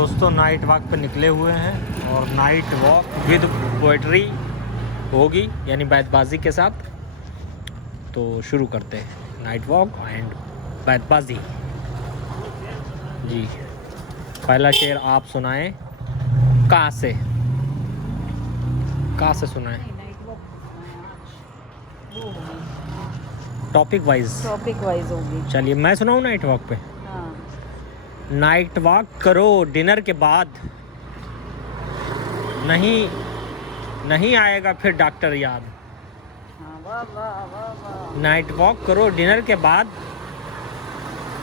दोस्तों night walk पे निकले हुए हैं और नाइट वॉक विद पोएट्री होगी, यानी बैतबाजी के साथ। तो शुरू करते हैं नाइट वॉक एंड बैतबाजी। जी, पहला शेर आप सुनाएं। कहाँ से सुनाएं? टॉपिक वाइज होगी। चलिए मैं सुनाऊँ नाइट वॉक पे। हाँ। नाइट वॉक करो डिनर के बाद, नहीं आएगा फिर डॉक्टर याद। हाँ, वाह वाह वाह वाह। नाइट वॉक करो डिनर के बाद,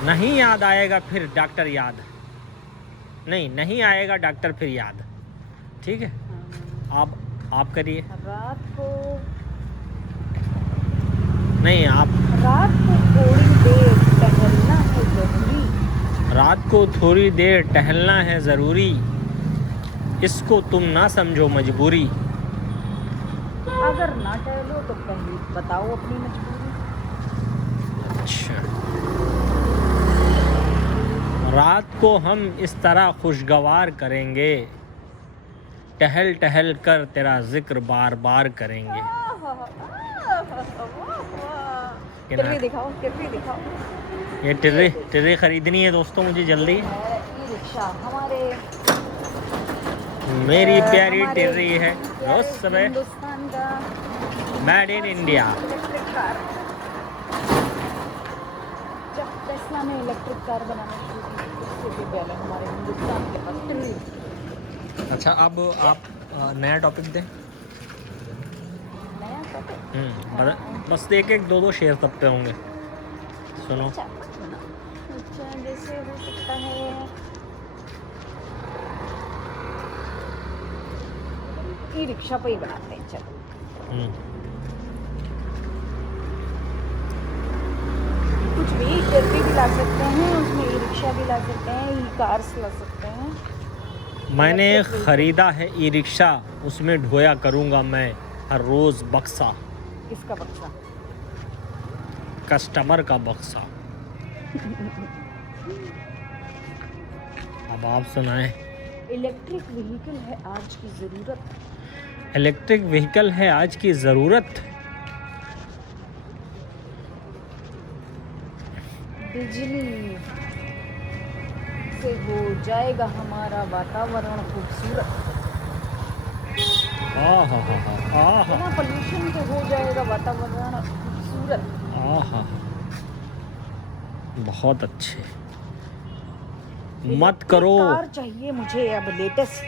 नहीं याद आएगा फिर डॉक्टर याद। नहीं आएगा डॉक्टर फिर याद। ठीक है, आप करिए। रात को नहीं, आप थोड़ी देर टहलना है जरूरी। रात को थोड़ी देर टहलना है ज़रूरी, इसको तुम ना समझो मजबूरी। अगर ना टहलो तो पहले बताओ अपनी मजबूरी। अच्छा, रात को हम इस तरह खुशगवार करेंगे, टहल टहल कर तेरा जिक्र बार बार करेंगे। टिर्री दिखाओ। ये टिर्री खरीदनी है दोस्तों मुझे जल्दी। ई रिक्शा हमारे मेरी प्यारी टिर्री है रोज सुबह हिंदुस्तान का made in India. Electric car. जब टेस्ला ने इलेक्ट्रिक कार बनाना शुरू की उससे भी पहले हमारे हिंदुस्तान के पास टिर्री। अच्छा, अब आप नया टॉपिक दें। नया टॉपिक। बस एक दो शेर सब पे होंगे, सुनो। अच्छा, जैसे हो सकता है ई रिक्शा पे ही बनाते हैं। चलो, कुछ भी टिर्री भी ला सकते हैं, उसमें ई रिक्शा भी ला सकते हैं, ई कार्स ला सकते हैं। मैंने ख़रीदा है ई रिक्शा, उसमें ढोया करूँगा मैं हर रोज़ बक्सा। किसका बक्सा? कस्टमर का बक्सा। अब आप सुनाएं। इलेक्ट्रिक व्हीकल है आज की ज़रूरत। इलेक्ट्रिक व्हीकल है आज की ज़रूरत, बिजली से हो जाएगा हमारा वातावरण खूबसूरत। बिना पोल्यूशन के हो जाएगा वातावरण खूबसूरत। बहुत अच्छे। मत करो। कार चाहिए मुझे अब लेटेस्ट।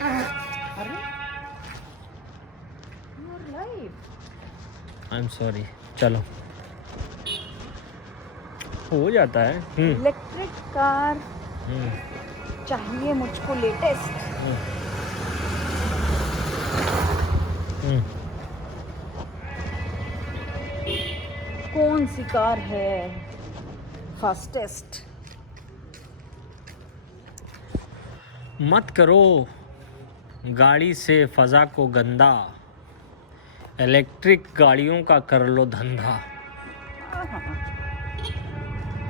अरे आई एम सॉरी, चलो हो जाता है। इलेक्ट्रिक कार चाहिए मुझको लेटेस्ट। कौन सी कार है फास्टेस्ट? मत करो गाड़ी से फ़ज़ा को गंदा, इलेक्ट्रिक गाड़ियों का कर लो धंधा।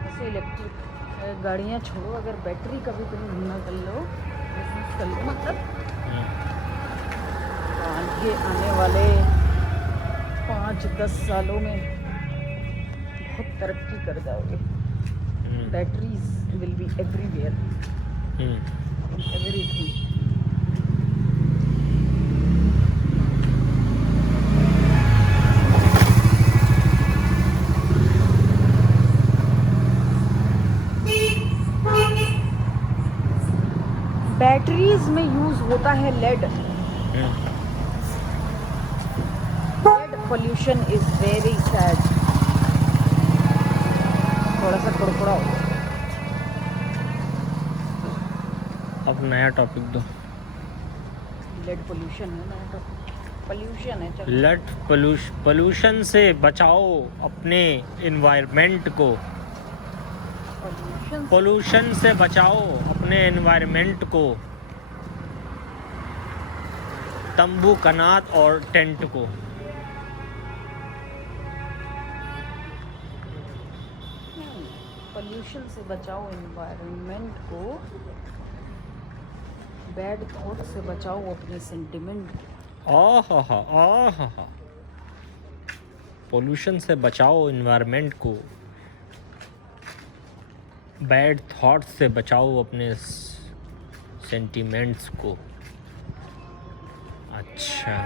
वैसे इलेक्ट्रिक गाड़ियाँ छोड़ो, अगर बैटरी का भी तुम धंधा कर लो, बिजनेस कर लो, मतलब आगे आने वाले 5-10 सालों में बहुत तरक्की कर जाओगे। Batteries will be everywhere, everything. Batteries में यूज होता है lead. Pollution is very sad. थोड़ा सा कुड़कुड़ा हो। अब नया टॉपिक दो। लेड पोल्यूशन है नया टॉपिक। पोल्यूशन है, चलो। लेड पोल्यूशन से बचाओ अपने एनवायरनमेंट को। पोल्यूशन से बचाओ अपने एनवायरनमेंट को, तंबू कनात और टेंट को। पोल्यूशन से बचाओ एनवायरनमेंट को, बैड थॉट से बचाओ अपने सेंटिमेंट। आहा, पोल्यूशन से बचाओ इन्वायरमेंट को, बैड थॉट से बचाओ अपने सेंटिमेंट्स को। अच्छा,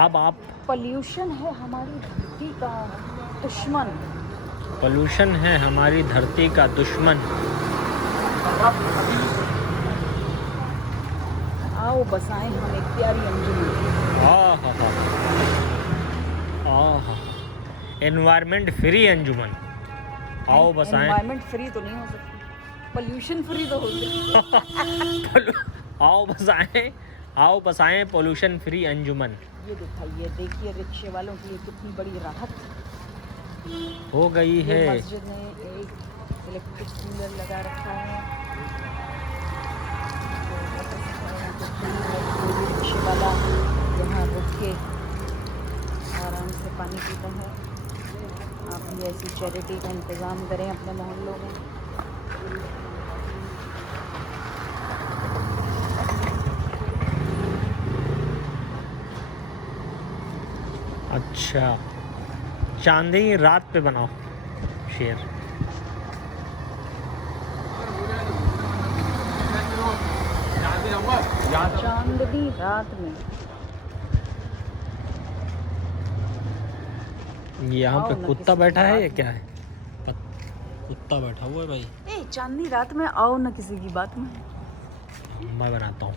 अब आप पोल्यूशन है हमारी धरती का दुश्मन। पोल्यूशन है हमारी धरती का दुश्मन। आओ बसाएं हम एक प्यारी अंजुमन। आहा, एनवायरमेंट फ्री अंजुमन। आओ बसाएं। एनवायरमेंट फ्री तो नहीं हो सकती, पोल्यूशन फ्री तो हो सकती। आओ बसाएं पोल्यूशन फ्री अंजुमन। ये दिखाइए, देखिए रिक्शे वालों के लिए कितनी बड़ी राहत हो गई है। मस्जिद में एक इलेक्ट्रिक कूलर लगा रखा है, तो रिक्शे वाला यहाँ रुक के आराम से पानी पीता है। आप भी ऐसी चैरिटी का इंतज़ाम करें अपने मोहल्लों में। अच्छा, चांदनी रात पे बनाओ शेर। चांदनी रात में यहाँ पे आओ ना कुत्ता किसी बैठा की है बात या क्या है? कुत्ता बैठा हुआ है भाई। चांदनी रात में आओ ना किसी की बात में। मैं बनाता हूँ।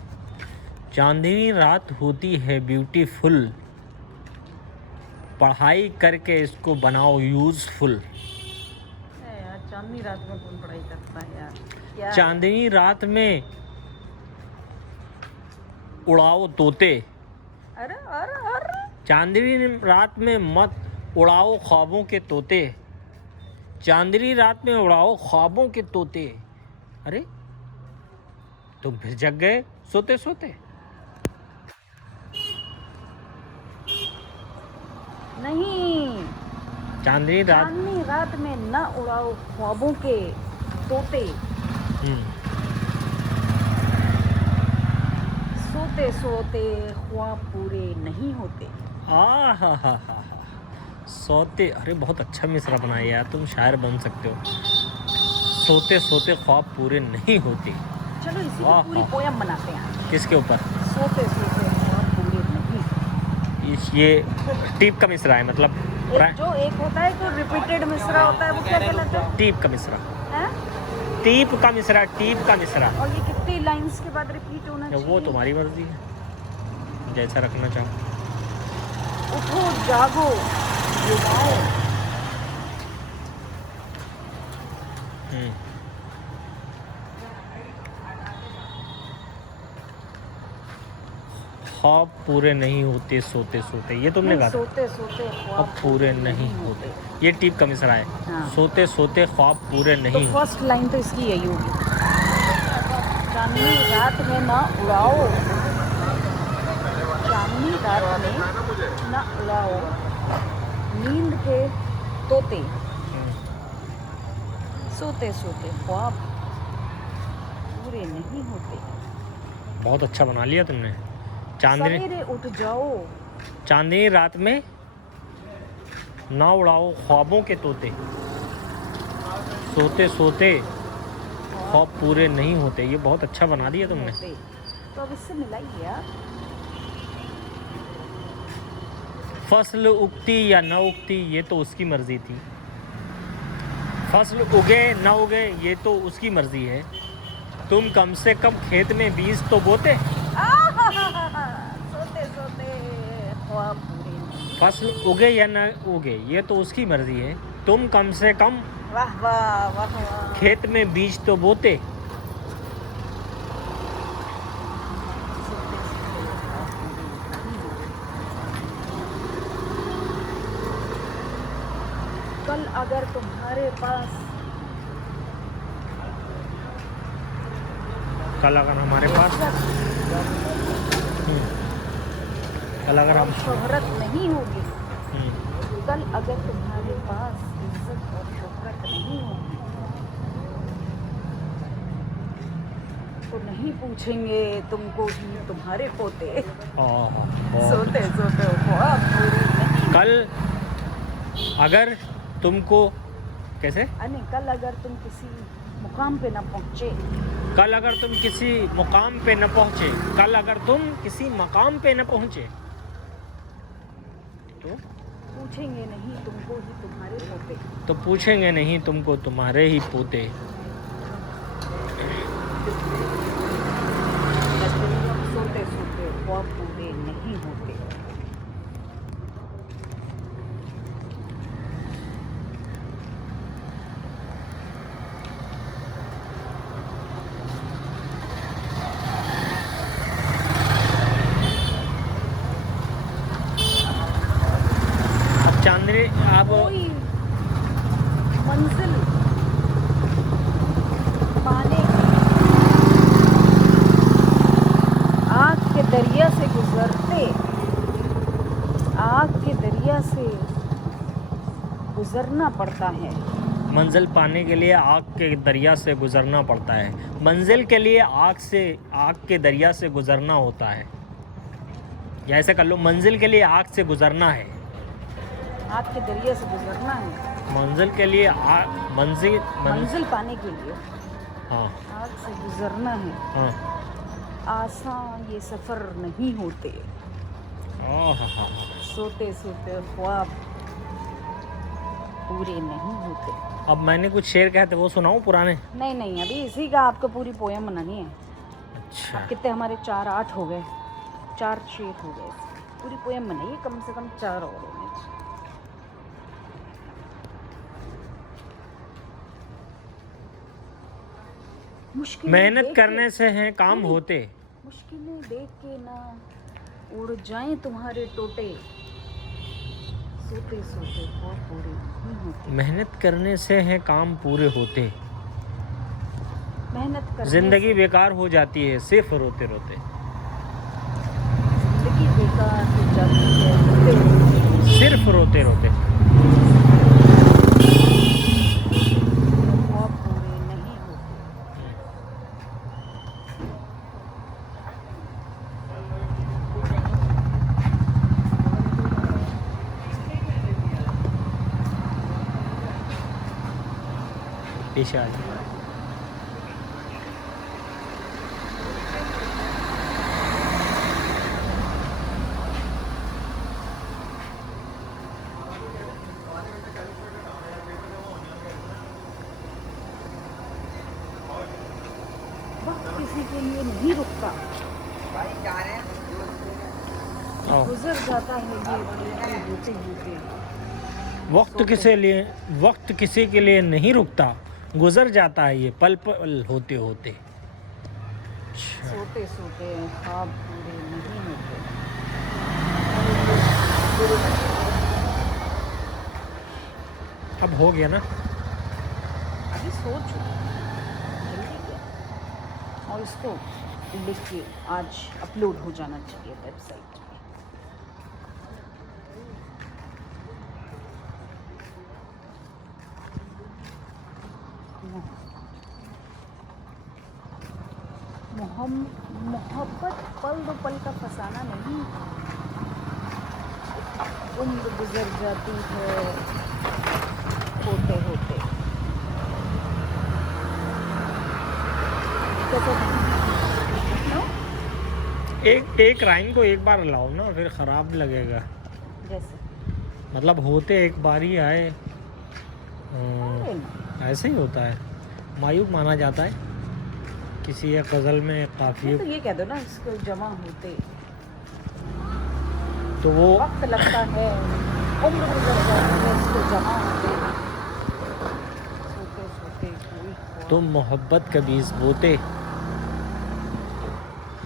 चांदनी रात होती है ब्यूटीफुल, पढ़ाई करके इसको बनाओ यूजफुल। यार चांदनी रात में कौन पढ़ाई करता है यार? क्या चांदनी रात में उड़ाओ तोते। अरे अरे अरे चांदनी रात में मत उड़ाओ ख्वाबों के तोते। चांदनी रात में उड़ाओ ख्वाबों के तोते। अरे तुम फिर जग गए सोते सोते। नहीं, चांदनी रात चांदनी रात में न उड़ाओ ख्वाबों के तोते। सोते सोते ख्वाब पूरे नहीं होते। हा सोते। अरे बहुत अच्छा मिसरा बनाया यार, तुम शायर बन सकते हो। सोते सोते ख्वाब पूरे नहीं होते। चलो इसी की पूरी पोयम बनाते हैं। किसके ऊपर? सोते सोते ख्वाब पूरे नहीं। ये टीप का मिसरा है, मतलब जो एक होता है जो रिपीटेड मिसरा होता है वो क्या कहलाता है? टीप का मिसरा। हैं? टीप का मिसरा, टीप का मिसरा। और ये कितनी लाइंस के बाद रिपीट होना चाहिए? वो तुम्हारी मर्जी है, जैसा रखना चाहो। उठो जागो युवाओं। ख्वाब पूरे नहीं होते सोते सोते, ये तुमने कहा। सोते सोते ख्वाब पूरे नहीं होते, ये टीप का मिसरा है। हाँ। सोते सोते ख्वाब पूरे तो नहीं। फर्स्ट लाइन तो इसकी यही होगी। चांदनी रात में ना उड़ाओ, चांदनी रात में ना उड़ाओ नींद के तोते। सोते सोते ख्वाब पूरे नहीं होते। बहुत अच्छा बना लिया तुमने। चांदनी सवेरे उठ जाओ, चांदनी रात में ना उड़ाओ ख्वाबों के तोते। सोते सोते ख्वाब पूरे नहीं होते, ये बहुत अच्छा बना दिया तुमने। तो अब इससे मिलाइए यार। फसल उगती या न उगती ये तो उसकी मर्जी थी। फसल उगे न उगे ये तो उसकी मर्जी है। तुम कम से कम खेत में बीज तो बोते। सोते सोते ख्वाब पूरे नहीं। फसल उगे या न उगे ये तो उसकी मर्जी है। तुम कम से कम वाह वाह वाह वाह। खेत में बीज तो बोते। कल अगर तुम्हारे पास, कल अगर हमारे पास, कल अगर हम शोहरत नहीं होगी, कल अगर तुम्हारे पास इज्जत और शोहरत नहीं होगी, तो नहीं पूछेंगे तुमको ही तुम्हारे पोते। बहुत। सोते सोते ख्वाब पूरे नहीं। कल अगर तुमको कैसे अने कल अगर तुम किसी मुकाम पे ना पहुँचे, कल अगर तुम किसी मुकाम पे न पहुँचे, कल अगर तुम किसी मकाम पे न पहुँचे तो पूछेंगे नहीं तुमको ही तुम्हारे पोते। तो पूछेंगे नहीं तुमको तुम्हारे ही पोते। सोते सोते ख्वाब पूरे नहीं होते। अब चांदनी आप कोई मंजिल पाने आग के दरिया से गुजरते, आग के दरिया से गुजरना पड़ता है। मंजिल पाने के लिए आग के दरिया से गुजरना पड़ता है। मंजिल के लिए आग के दरिया से गुजरना होता है। या ऐसे कर लो, मंजिल के लिए आग से गुजरना है। आग के दरिया से गुजरना है। मंजिल के लिए मंजिल पाने के लिए हाँ आग से गुजरना है। हाँ आसान ये सफ़र नहीं होते। हाँ। सोते सोते ख्वाब पूरे नहीं होते। अब मैंने कुछ शेर कहे थे, वो सुनाऊं पुराने? नहीं नहीं, अभी इसी का आपको पूरी पोयम बनानी है। अच्छा, कितने हमारे 4-8 हो गए, 4 शेर हो गए। पूरी पोयम बनाइए, कम से कम 4 और होने चाहिए। मेहनत करने से हैं काम होते। मुश्किलें देख के ना उड़ जाएं तुम्हारे टोटे। सोते सोते ख्वाब पूरे नहीं होते। मेहनत करने से हैं काम पूरे होते। मेहनत करने जिंदगी से बेकार हो जाती है सिर्फ रोते रोते। जिंदगी बेकार हो जाती है रोते रोते। सिर्फ रोते रोते। ख्वाब पूरे नहीं होते। पीछे आ जाओ। वक्त किसी के लिए नहीं रुकता, आओ। गुजर जाता है ये पल होते होते। वक्त किसी के लिए नहीं रुकता, गुजर जाता है ये पल पल होते होते। सोते सोते ख्वाब पूरे नहीं होते। अब हो गया ना? अभी सोच जल्दी क्या, और इसको लिख के आज अपलोड हो जाना चाहिए वेबसाइट पे। मोहब्बत पल दो पल का फसाना नहीं, उम्र गुजर जाती है होते होते। एक राइन को एक बार लाओ ना, फिर ख़राब लगेगा। जैसे मतलब एक बार ही आए, ऐसे ही होता है। मायूब माना जाता है किसी एक गज़ल में काफ़ी। तो ये कह दो ना, इसको जमा होते तो वो वक्त लगता है, उम्र गुजर जाती है इसको जमा होते। सोते सोते कोई ख्वाब। तुम मोहब्बत का बीज बोते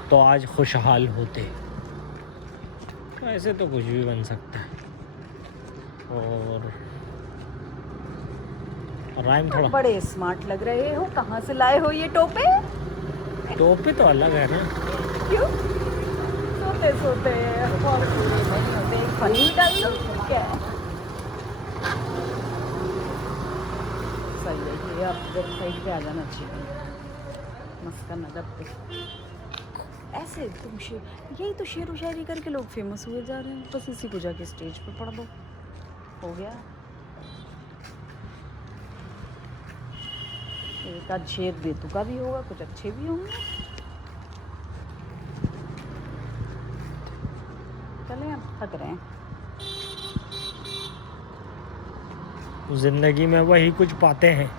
तो आज खुशहाल होते। ऐसे तो कुछ भी बन सकता है। और राइम थोड़ा बड़े स्मार्ट लग रहे हो, कहाँ से लाए हो ये टोपे? टोपी तो अलग है ना। क्यों? सोते सोते ख्वाब पूरे नहीं होते। एक फनी भी डाल दो क्या? सही है, ये आप वेबसाइट पे आ जाना चाहिए। मस्कन अदब पे। ऐसे तुम शेर, यही तो शेर व शायरी करके लोग फेमस हुए जा रहे हैं, बस इसी को जाके स्टेज पे पढ़ दो, हो गया। एक आध शेर बेतुका भी होगा, कुछ अच्छे भी होंगे। चलें अब थक रहे हैं। जिंदगी में वही कुछ पाते हैं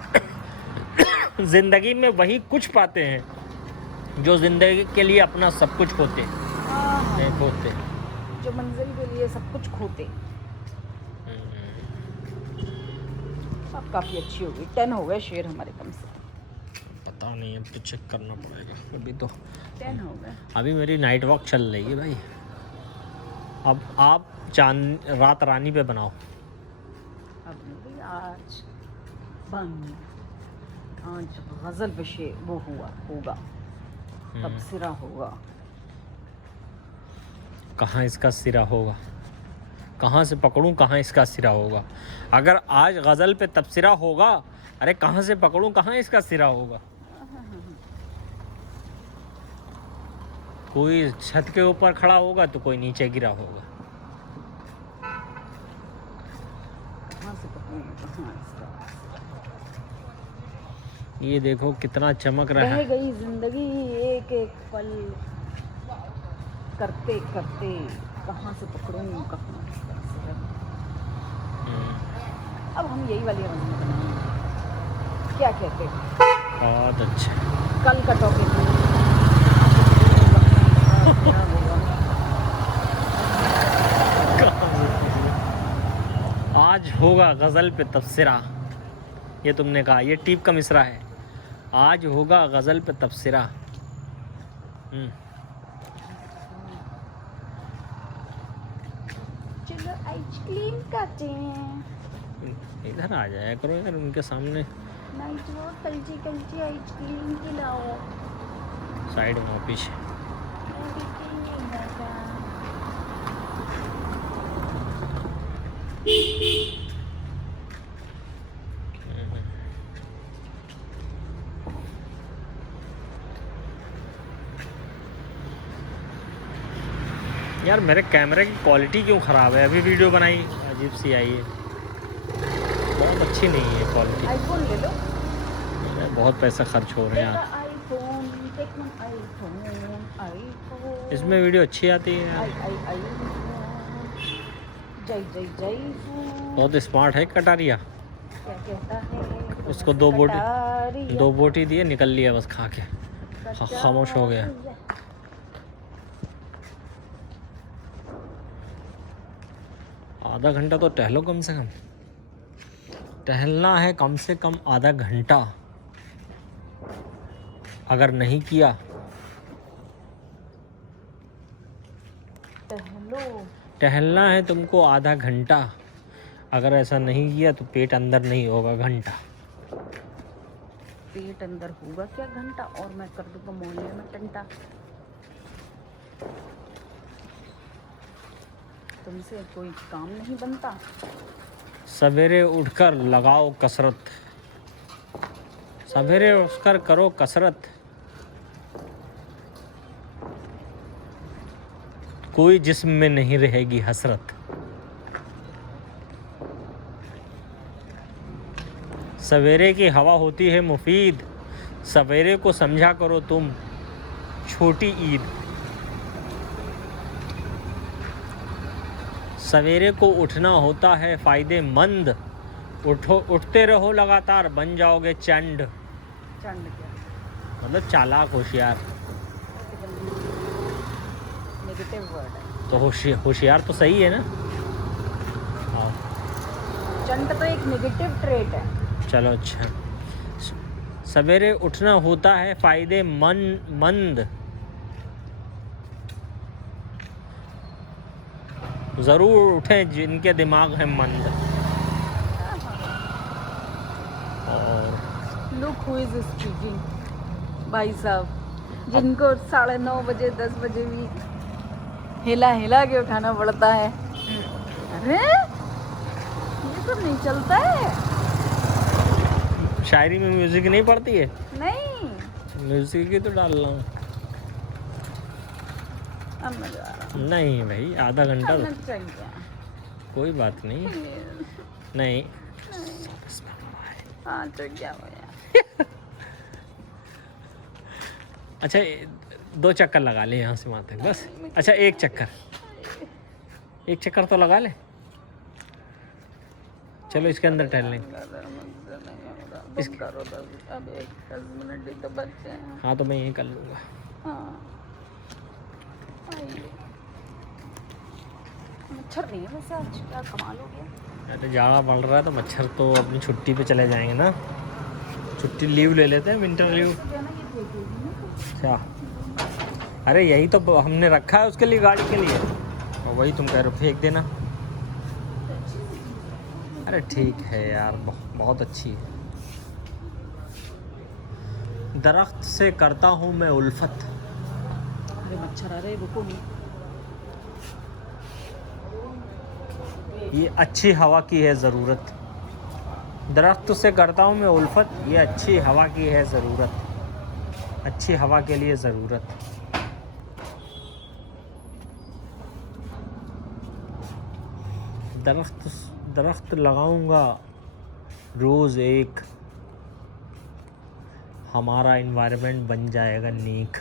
जिंदगी में वही कुछ पाते हैं जो जिंदगी के लिए अपना सब कुछ खोते नहीं खोते, जो मंजिल के लिए सब कुछ खोते। अब काफ़ी अच्छी हो गई, 10 हो गए शेर हमारे कम से कम। पता नहीं, अब तो चेक करना पड़ेगा। अभी तो 10 हो गए। अभी मेरी नाइट वॉक चल रही है भाई। अब आप चांद रात रानी पे बनाओ। अब भी आज बंद, आज गज़ल पे शेर वो होगा तबसरा होगा। कहाँ इसका सिरा होगा, कहाँ से पकड़ूं कहाँ इसका सिरा होगा। अगर आज गज़ल पे तबसरा होगा, अरे कहाँ से पकड़ूं कहाँ इसका सिरा होगा। कोई छत के ऊपर खड़ा होगा तो कोई नीचे गिरा होगा। कहाँ से पकड़ूं कहाँ इसका। ये देखो कितना चमक रहा बह है। गई जिंदगी एक एक पल, करते करते कहाँ से पकड़ूं कहाँ इसका सिरा। अब हम यही वाली रंग बनाएंगे, क्या कहते हैं। बहुत अच्छा। कल का टॉपिक आज होगा गज़ल पे तबसरा, ये तुमने कहा, ये टीप का मिसरा है। आज होगा गज़ल पे तबसरा। चलो आइसक्रीम खाते हैं। इधर आ जाया करो यार उनके सामने। नाइट वो कलची कलची आइसक्रीम खिलाओ। साइड में पीछे। यार मेरे कैमरे की क्वालिटी क्यों ख़राब है। अभी वीडियो बनाई अजीब सी आई है, बहुत अच्छी नहीं है क्वालिटी। आईफोन ले लो। बहुत पैसा खर्च हो रहे हैं यार। आईफोन इसमें वीडियो अच्छी आती है यार। जय जय जय। बहुत स्मार्ट है कटारिया। क्या कहता है उसको दो बोटी दिए, निकल लिया बस खा के, खामोश हो गया। आधा घंटा तो टहलो कम से कम। टहलना है कम से कम आधा घंटा। अगर नहीं किया टहलना है तुमको आधा घंटा, अगर ऐसा नहीं किया तो पेट अंदर नहीं होगा घंटा। पेट अंदर होगा क्या घंटा, और मैं कर दूंगा मोहल्ले में टंटा। तुमसे कोई काम नहीं बनता। सवेरे उठकर लगाओ कसरत, सवेरे उठकर करो कसरत। कोई जिस्म में नहीं रहेगी हसरत। सवेरे की हवा होती है मुफीद, सवेरे को समझा करो तुम छोटी ईद। सवेरे को उठना होता है फ़ायदेमंद, उठते रहो लगातार, बन जाओगे चंड। चंड क्या मतलब चालाक, होशियार। नेगेटिव वर्ड है। तो होशियार तो सही है ना। हाँ चंड तो एक नेगेटिव ट्रेट है। चलो अच्छा। सवेरे उठना होता है फ़ायदेमंद, ज़रूर उठें जिनके दिमाग है मंद। और लुक हु इज स्पीकिंग, भाई साहब जिनको 9:30 बजे 10 बजे भी हिला के उठाना पड़ता है। अरे ये सब नहीं चलता है। शायरी में म्यूजिक नहीं पड़ती है। नहीं, म्यूजिक ही तो डाल रहा हूँ। अब मजा आ रहा नहीं भाई, आधा घंटा है चाहिए। कोई बात नहीं। नहीं हाँ तो क्या हुआ? अच्छा 2 चक्कर लगा ले यहाँ से वहाँ तक बस। अच्छा 1 चक्कर, 1 चक्कर तो लगा ले। चलो इसके अंदर टहल लें। करो तो अब 10 मिनट ही तो बचे हैं। हाँ तो मैं यही कर लूँगा। हाँ आइए। मच्छर नहीं है वैसे आज, क्या कमाल हो गया। अरे जाड़ा पड़ रहा है तो मच्छर तो अपनी छुट्टी पे चले जाएंगे ना। छुट्टी लीव ले लेते हैं, विंटर लीव। अच्छा अरे यही तो हमने रखा है उसके लिए, गाड़ी के लिए, और वही तुम कह रहे हो फेंक देना। अरे ठीक है यार, बहुत अच्छी है। दरख्त से करता हूँ मैं उल्फत। अरे मच्छर आ रहे, रुको नहीं। ये अच्छी हवा की है ज़रूरत। दरख्त से करता हूँ मैं उल्फत, ये अच्छी हवा की है ज़रूरत। अच्छी हवा के लिए ज़रूरत। दरख्त लगाऊंगा रोज़ एक, हमारा इन्वायरमेंट बन जाएगा नेक।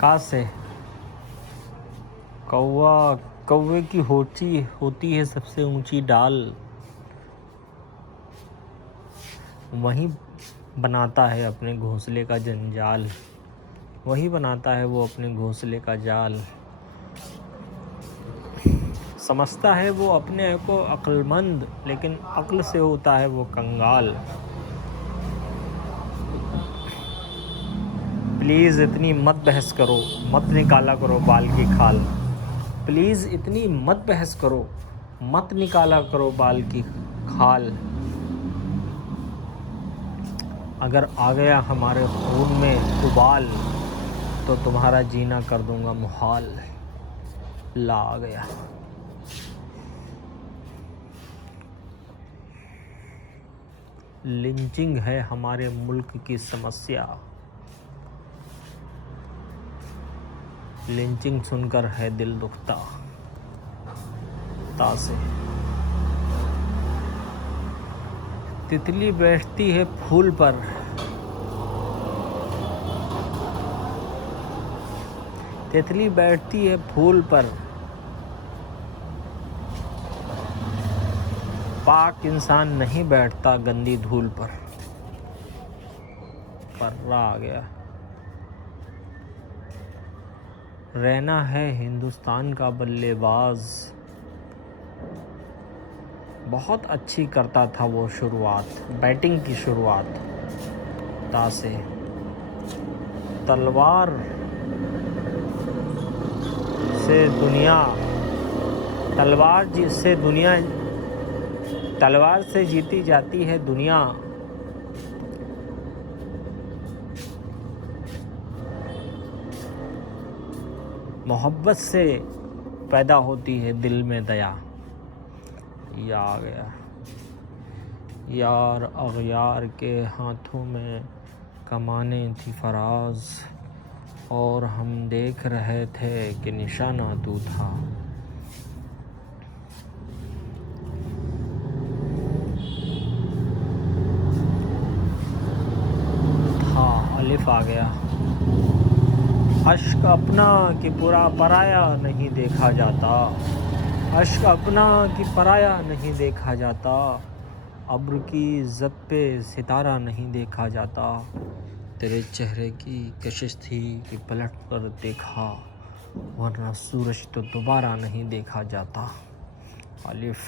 कहाँ से? कौवे की होती है सबसे ऊंची डाल, वहीं बनाता है अपने घोंसले का जंजाल। वही बनाता है वो अपने घोंसले का जाल। समझता है वो अपने आप को अक्लमंद, लेकिन अक्ल से होता है वो कंगाल। प्लीज़ इतनी मत बहस करो, मत निकाला करो बाल की खाल। प्लीज़ इतनी मत बहस करो, मत निकाला करो बाल की खाल। अगर आ गया हमारे खून में उबाल, तो तुम्हारा जीना कर दूंगा मुहाल। ला आ गया। लिंचिंग है हमारे मुल्क की समस्या। लिंचिंग सुनकर है दिल दुखता तासे। तितली बैठती है फूल पर, तितली बैठती है फूल पर, पाक इंसान नहीं बैठता गंदी धूल पर। पर्रा आ गया। रहना है हिंदुस्तान का बल्लेबाज। बहुत अच्छी करता था वो शुरुआत, बैटिंग की शुरुआत तासे। तलवार से जीती जाती है दुनिया। मोहब्बत से पैदा होती है दिल में दया। ये आ गया। यार अगयार के हाथों में कमाने थी फराज, और हम देख रहे थे कि निशाना तू था। अलिफ आ गया। अश्क अपना कि पूरा पराया नहीं देखा जाता। अश्क अपना कि पराया नहीं देखा जाता। अब्र की इज़्ज़त पे सितारा नहीं देखा जाता। तेरे चेहरे की कशिश थी कि पलट कर देखा, वरना सूरज तो दोबारा नहीं देखा जाता। अलिफ।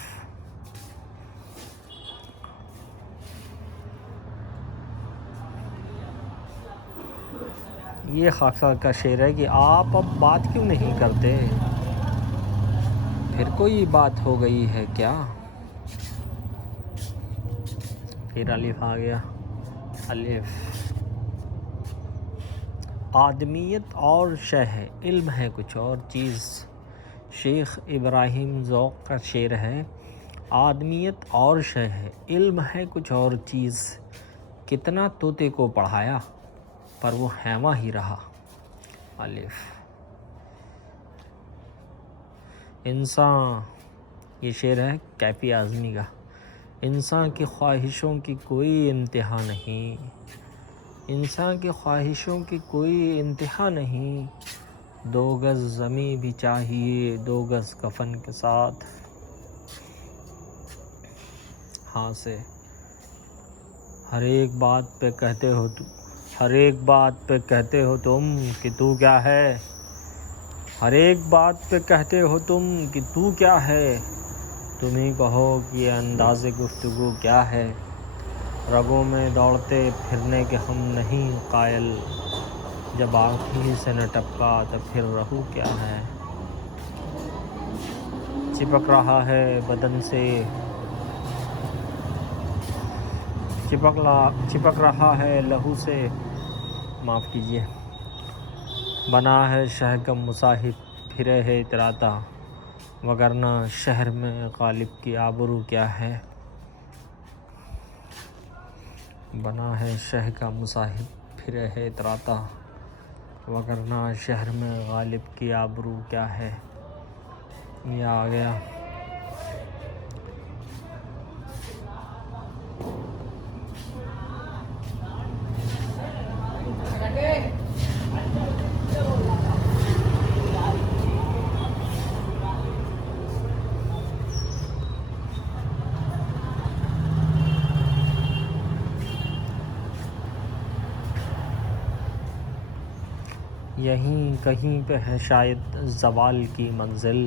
ये खाकसार का शेर है कि आप अब बात क्यों नहीं करते। फिर कोई बात हो गई है क्या? फिर अलिफ आ गया, अलिफ। आदमियत और शय है, इल्म है कुछ और चीज़। शेख इब्राहिम ज़ौक़ का शेर है, आदमियत और शय है, इल्म है कुछ और चीज़। कितना तोते को पढ़ाया पर वो हैवा ही रहा। अलिफ। इंसान, ये शेर है कैफ़ी आज़मी का। इंसान की ख्वाहिशों की कोई इंतहा नहीं, इंसान की ख्वाहिशों की कोई इंतहा नहीं। 2 गज़ ज़मीं भी चाहिए 2 गज़ कफ़न के साथ। हाँ से हर एक बात पे कहते हो तुम, हर एक बात पे कहते हो तुम कि तू क्या है। हर एक बात पे कहते हो तुम कि तू क्या है। तुम ही कहो कि ये अंदाज़े गुफ्तगू क्या है। रगों में दौड़ते फिरने के हम नहीं कायल, जब आँख ही से न टपका तो फिर रहू क्या है। चिपक रहा है बदन से, चिपक रहा है लहू से, माफ़ कीजिए। बना है शहर का मुसाहिब फिरे है इतराता, वगरना शहर में गालिब की आबरू क्या है। बना है शहर का मुसाहिब फिरे है इतराता, वगरना शहर में गालिब की आबरू क्या है। ये आ गया। यहीं कहीं पे है शायद ज़वाल की मंजिल,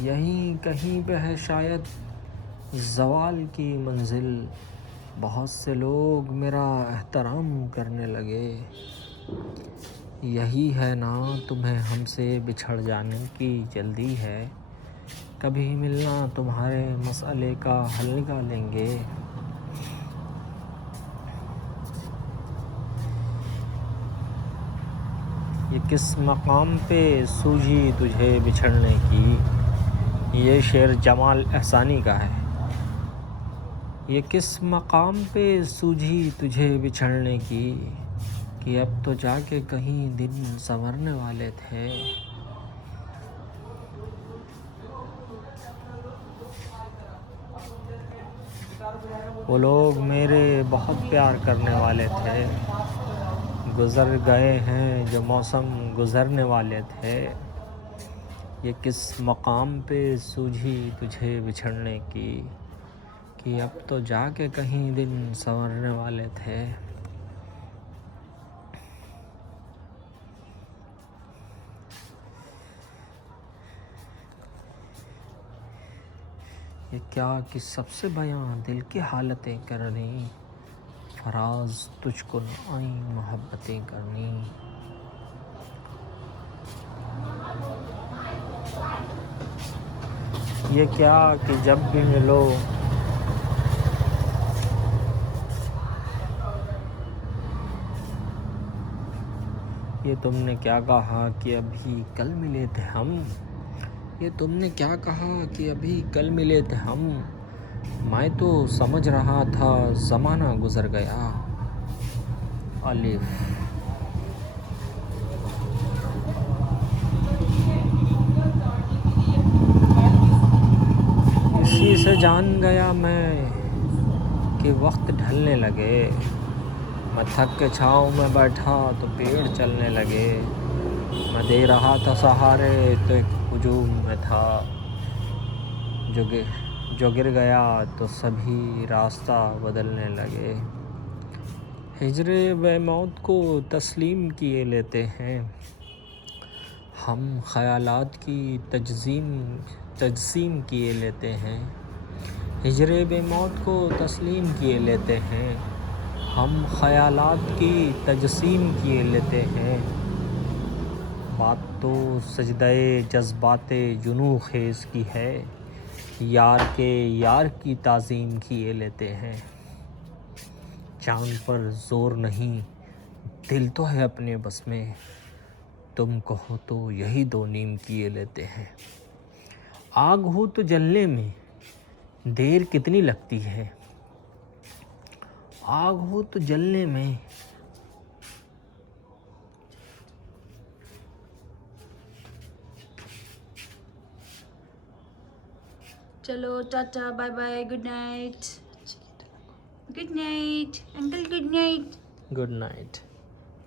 यहीं कहीं पे है शायद ज़वाल की मंजिल। बहुत से लोग मेरा एहतराम करने लगे, यही है ना तुम्हें हमसे बिछड़ जाने की जल्दी है। कभी मिलना तुम्हारे मसले का हल निकालेंगे। ये किस मकाम पे सूझी तुझे बिछड़ने की। ये शेर जमाल एहसानी का है। ये किस मकाम पे सूझी तुझे बिछड़ने की, कि अब तो जाके कहीं दिन संवरने वाले थे। वो लोग मेरे बहुत प्यार करने वाले थे, गुज़र गए हैं जो मौसम गुज़रने वाले थे। ये किस मकाम पे सूझी तुझे बिछड़ने की, कि अब तो जाके कहीं दिन संवरने वाले थे। ये क्या कि सबसे बयां दिल की हालतें करनी, फराज तुझको न आई मोहब्बतें करनी। ये क्या कि जब भी मिलो ये तुमने क्या कहा कि अभी कल मिले थे हम। ये तुमने क्या कहा कि अभी कल मिले थे हम। मैं तो समझ रहा था ज़माना गुज़र गया। अलिफ। इसी से जान गया मैं कि वक्त ढलने लगे। मैं थक के छाँव में बैठा तो पेड़ चलने लगे। मैं दे रहा था सहारे तो एक हुजूम में था, जो गिर गया तो सभी रास्ता बदलने लगे। हिजरे व मौत को तस्लीम किए लेते हैं हम, ख़यालात की तजसीम किए लेते हैं। हिजरे व मौत को तस्लीम किए लेते हैं हम, ख़यालात की तजसीम किए लेते हैं। बात तो सजदे जज्बाते जुनू खेज की है, यार के यार की ताज़ीम किए लेते हैं। चांद पर जोर नहीं, दिल तो है अपने बस में, तुम कहो तो यही दो नीम किए लेते हैं। आग हो तो जलने में देर कितनी लगती है, आग हो तो जलने में चलो tata bye bye good night uncle good night. Good night.